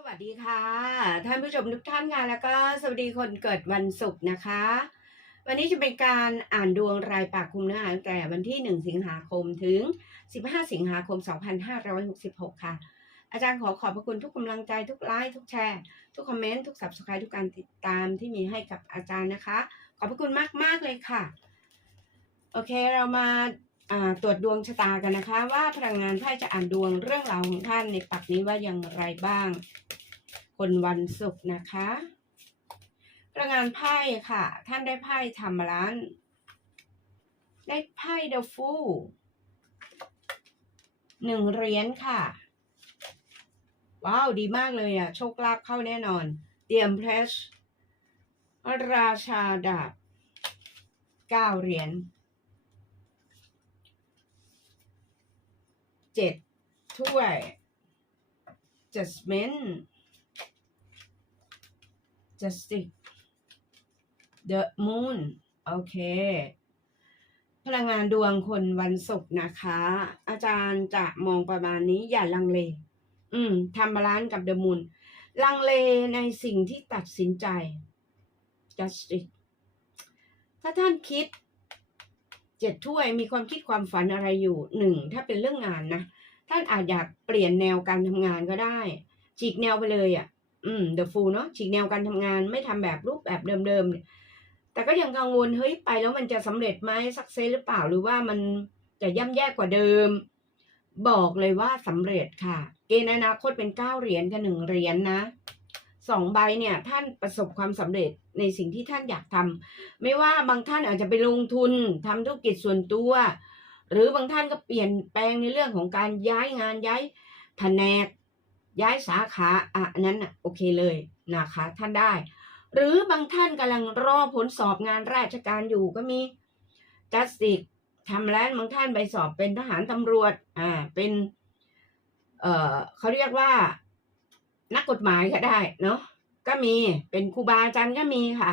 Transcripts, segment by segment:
สวัสดีค่ะ ท่านผู้ชมทุกท่านค่ะแล้วก็สวัสดีคนเกิดวันศุกร์นะคะ วันนี้จะเป็นการอ่านดวงรายปากคุมเนื้อหาตั้งแต่วันที่ 1 สิงหาคมถึง 15 สิงหาคม 2566 ค่ะ อาจารย์ขอขอบพระคุณทุกกำลังใจทุกไลค์ทุกแชร์ ทุกคอมเมนต์ทุก subscribe ทุกการติดตามที่มีให้กับอาจารย์นะคะ ขอบพระคุณมากๆเลยค่ะ โอเคเรามา ตรวจดวงชะตากันนะคะ ว่าพลังงานไพ่จะอ่านดวงเรื่องราวของท่านในปักนี้ว่าอย่างไรบ้าง คนวันศุกร์นะคะพลังงานไพ่ค่ะ ท่านได้ไพ่ธรรมล้าน ได้ไพ่เดฟูหนึ่งเหรียญค่ะ ว้าว ดีมากเลยอะโชคลาภเข้าแน่นอนเตรียมเพรสราชาดาบเก้าเหรียญ เจ็ดถ้วย judgment justice the moon โอเค พลังงานดวงคนวันศุกร์นะคะ อาจารย์จะมองประมาณนี้อย่าลังเล อืมทำบาลานซ์กับเดอะมูนลังเลในสิ่งที่ตัดสินใจ justice ถ้าท่านคิดเจ็ดถ้วยมีความคิดความฝันอะไรอยู่หนึ่งถ้าเป็นเรื่องงานนะ ท่านอาจอยากเปลี่ยนแนวการทำงานก็ได้ ฉีกแนวไปเลยอะ อืม the full เนาะฉีกแนวการทำงานไม่ทำแบบรูปแบบเดิมๆเนี่ยแต่ก็ยังกังวลเฮ้ยไปแล้วมันจะสำเร็จไหมสักเซสหรือเปล่าหรือว่ามันจะย่ำแย่กว่าเดิม บอกเลยว่าสำเร็จค่ะ เกณฑ์อนาคตเป็นเก้าเหรียญกับหนึ่งเหรียญนะสองใบเนี่ยท่านประสบความสำเร็จในสิ่งที่ท่านอยากทำไม่ว่าบางท่านอาจจะไปลงทุนทำธุรกิจส่วนตัว หรือบางท่านก็เปลี่ยนแปลงในเรื่องของการย้ายงานย้ายแผนก ย้ายสาขาอะนนั้นอะโอเคเลยนะคะท่านได้ หรือบางท่านกำลังรอผลสอบงานราชการอยู่ก็มีจัสติกทำแล้วบางท่านไปสอบเป็นทหารตำรวจอ่าเป็นเอ่อเขาเรียกว่านักกฎหมายก็ได้เนาะก็มีเป็นครูบาอาจารย์ก็มีค่ะ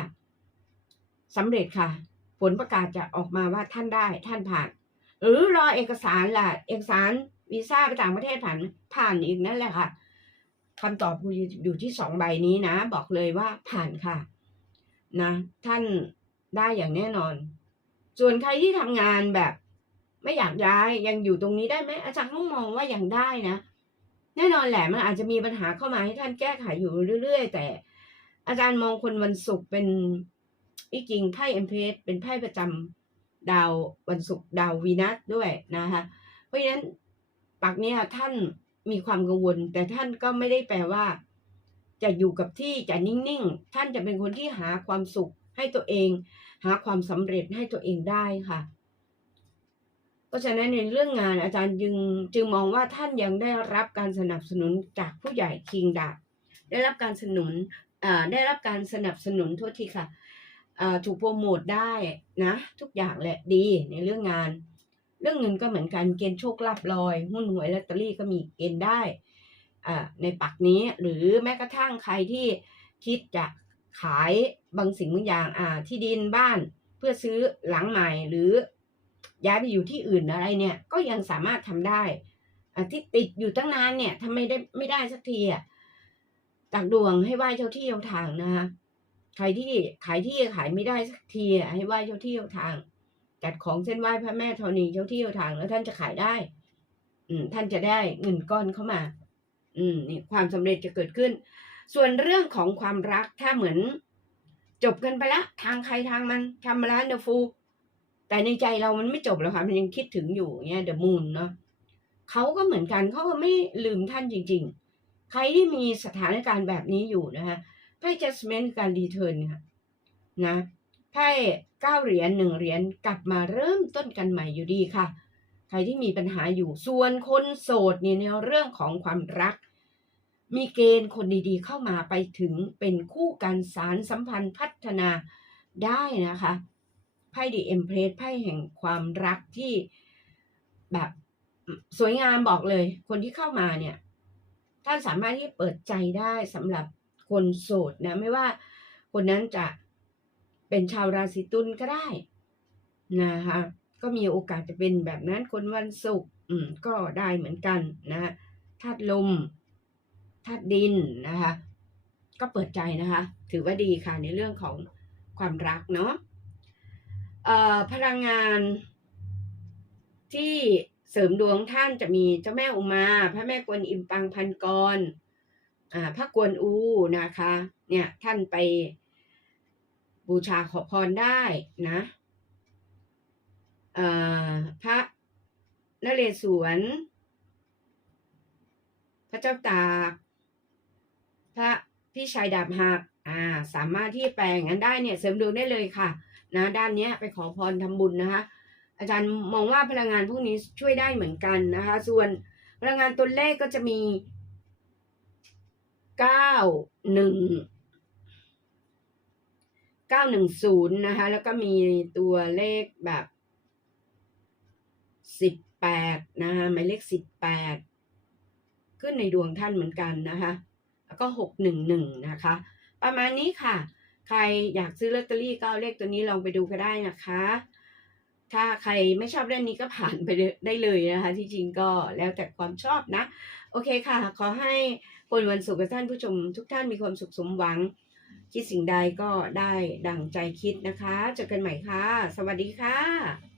สำเร็จค่ะ ผลประกาศจะออกมาว่าท่านได้ท่านผ่าน หรือรอเอกสารล่ะ เอกสารวีซ่าไปต่างประเทศผ่านผ่านอีกนั่นแหละค่ะคำตอบคืออยู่ที่สองใบนี้นะ บอกเลยว่าผ่านค่ะ นะ ท่านได้อย่างแน่นอน ส่วนใครที่ทำงานแบบ ไม่อยากย้ายยังอยู่ตรงนี้ได้ไหมอาจารย์ต้องมองว่ายังได้นะแน่นอนแหละมันอาจจะมีปัญหาเข้ามาให้ท่านแก้ไขอยู่เรื่อยๆ แต่ อาจารย์มองคนวันศุกร์เป็นที่จริงไพ่เอ็มเพสเป็นไพ่ประจำ ดาววันศุกร์ดาววีนัสด้วยนะคะเพราะฉะนั้นปักนี้ยท่านมีความกังวล แต่ท่านก็ไม่ได้แปลว่า จะอยู่กับที่จะนิ่งๆ ท่านจะเป็นคนที่หาความสุขให้ตัวเอง หาความสำเร็จให้ตัวเองได้ค่ะ เพราะฉะนั้นในเรื่องงานอาจารย์จึงจึงมองว่าท่านยังได้รับการสนับสนุนจากผู้ใหญ่คิงดาบได้รับการสนุนอ่าได้รับการสนับสนุนโทษทีค่ะ ถูกโปรโมทได้นะ ทุกอย่างแหละดีในเรื่องงาน เรื่องเงินก็เหมือนกันเกณฑ์โชคลาภลอย หุ้นหวยลอตเตอรี่ก็มีเกณฑ์ได้อ่าในปักนี้หรือแม้กระทั่งใครที่คิดจะขายบางสิ่งบางอย่างอ่าที่ดินบ้านเพื่อซื้อหลังใหม่หรือย้ายไปอยู่ที่อื่นอะไรเนี่ยก็ยังสามารถทำได้อะที่ติดอยู่ตั้งนานเนี่ยทำไมได้ไม่ได้สักทีอะตักดวงให้ไหว้เจ้าที่เจ้าทางนะคะ ใครที่ขายที่ขายไม่ได้สักทีอะให้ไหว้เจ้าที่เจ้าทาง จัดของเส้นไหว้พระแม่ธรณีเจ้าที่เจ้าทางแล้วท่านจะขายได้ อืม ท่านจะได้เงินก้อนเข้ามา อืมนี่ความสำเร็จจะเกิดขึ้น ส่วนเรื่องของความรักถ้าเหมือน จบกันไปละทางใครทางมันทำมาแล้วเดอะฟูแต่ในใจเรามันไม่จบแล้วค่ะมันยังคิดถึงอยู่เงี้ยเดอะมูนเนาะเขาก็เหมือนกันเขาก็ไม่ลืมท่านจริง ๆ ใครที่มีสถานการณ์แบบนี้อยู่นะคะ พ่ judgment การรีเทิร์นค่ะนะไพ่เก้าเหรียญหนึ่งเหรียญกลับมาเริ่มต้นกันใหม่อยู่ดีค่ะ ใครที่มีปัญหาอยู่ส่วนคนโสดเนี่ยในเรื่องของความรัก มีเกณฑ์คนดีๆเข้ามาไปถึงเป็นคู่กันสารสัมพันธ์พัฒนาได้นะคะไพ่ดีเอ็มเพรสไพ่แห่งความรักที่แบบสวยงามบอกเลย คนที่เข้ามาเนี่ยท่านสามารถที่เปิดใจได้สำหรับ คนโสดนะ ไม่ว่าคนนั้นจะเป็นชาวราศีตุลก็ได้นะคะ ก็มีโอกาสจะเป็นแบบนั้นคนวันศุกร์อืมก็ได้เหมือนกันนะธาตุลมธาตุดินนะคะ ก็เปิดใจนะคะ ถือว่าดีค่ะในเรื่องของความรักเนาะเอ่อพลังงานที่เสริมดวงท่านจะมีเจ้าแม่อุมา พระแม่กวนอิมปังพันกร พระกวนอูนะคะ เนี่ยท่านไปบูชาขอพรได้นะพระนเรศวร พระเจ้าตากพระพี่ชายดาบหักอ่า สามารถที่แปลงนั้นได้เนี่ยเสริมดวงได้เลยค่ะ นะ ด้านเนี้ยไปขอพรทำบุญนะคะ อาจารย์มองว่าพลังงานพวกนี้ช่วยได้เหมือนกันนะคะ ส่วนพลังงานตัวเลขก็จะมี เก้าหนึ่งเก้าหนึ่งศูนย์นะคะ แล้วก็มีตัวเลขแบบสิบแปดนะคะหมายเลขสิบแปดขึ้นในดวงท่านเหมือนกันนะคะ แล้วก็หกหนึ่งหนึ่งนะคะ ประมาณนี้ค่ะ ใครอยากซื้อลอตเตอรี่ก็เอาเลขตัวนี้ลองไปดูก็ได้นะคะ ถ้าใครไม่ชอบเรื่องนี้ก็ผ่านไปได้เลยนะคะ ที่จริงก็แล้วแต่ความชอบนะ โอเคค่ะ ขอให้คนวันศุกร์กับท่านผู้ชม ทุกท่านมีความสุขสมหวัง คิดสิ่งใดก็ได้ดั่งใจคิดนะคะเจอกันใหม่ค่ะ สวัสดีค่ะ